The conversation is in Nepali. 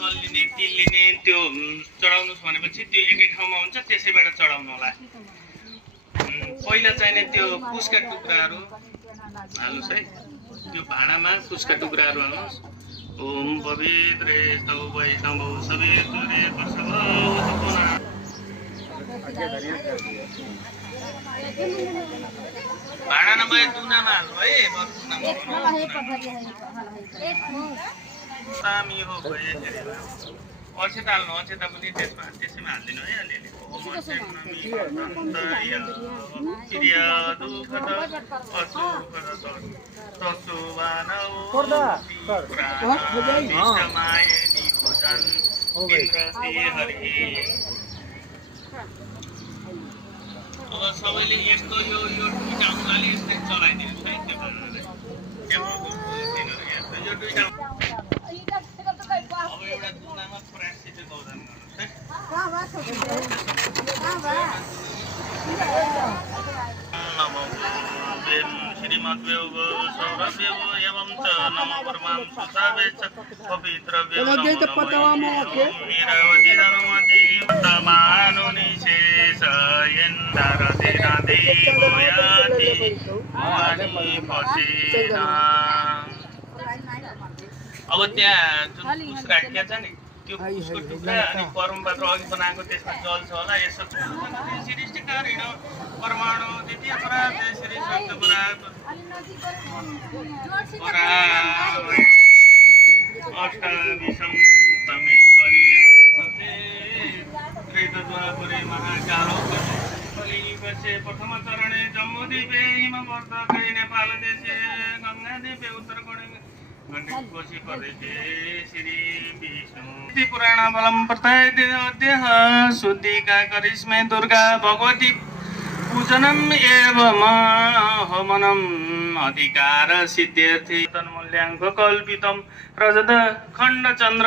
जल लिने तिल लिने त्यो चढाउनुस् भनेपछि त्यो एकै ठाउँमा हुन्छ त्यसैबाट चढाउनु होला। पहिला चाहिने त्यो कुसका टुक्राहरू हाल्नुस् है, त्यो भाँडामा कुसका टुक्राहरू हाल्नुस्। ओम पवित्रे स्तौ वैष्णवो सवेतुरे वर्षभो भाँडा नभए दुनामा हाल्नु है, हो भए अक्षत हाल्नु, अक्षता पनि त्यसैमा हालिदिनु है अलिअलि। अब सबैले यस्तो यो दुईटा औँलाले यस्तै चलाइदिनुहोस् है त्यो भाँडालाई। यो दुईटा अब एउटा दुनामा प्रायश्चित गौदान गर्नुहोस् है। नमो श्रीमद्वेव सौरभ्यव एवं च नमो परमां सुतावेच पवित्रव्यव नीरवधि धनुमति तमानुनिशेष यन्दारदिनादेवो याति भवानी पसेना। अब त्यहाँ जुन कुस राखिया छ नि त्यो कुसको टुक्रा अनि परमबाट अघि बनाएको त्यसमा जल छ होला। यसो सृष्टिकारिण परमाणु द्वितीय परात श्री शब्द परात अष्टाविशं तमे कलियुगे त्रेतद्वापरे महाकालो कलियुगस्य प्रथम चरणे जम्बूद्वीपे हिमवर्धके नेपाल देशे गङ्गाद्वीपे उत्तरकोणे पुराण बलम प्रत्यय शुद्धिका करिश्मे दुर्गा भगवती पूजनम एवं होमनम अधिकार सिद्ध्यर्थी तन्मूल्यांक कल्पितम रजत खण्ड चन्द्र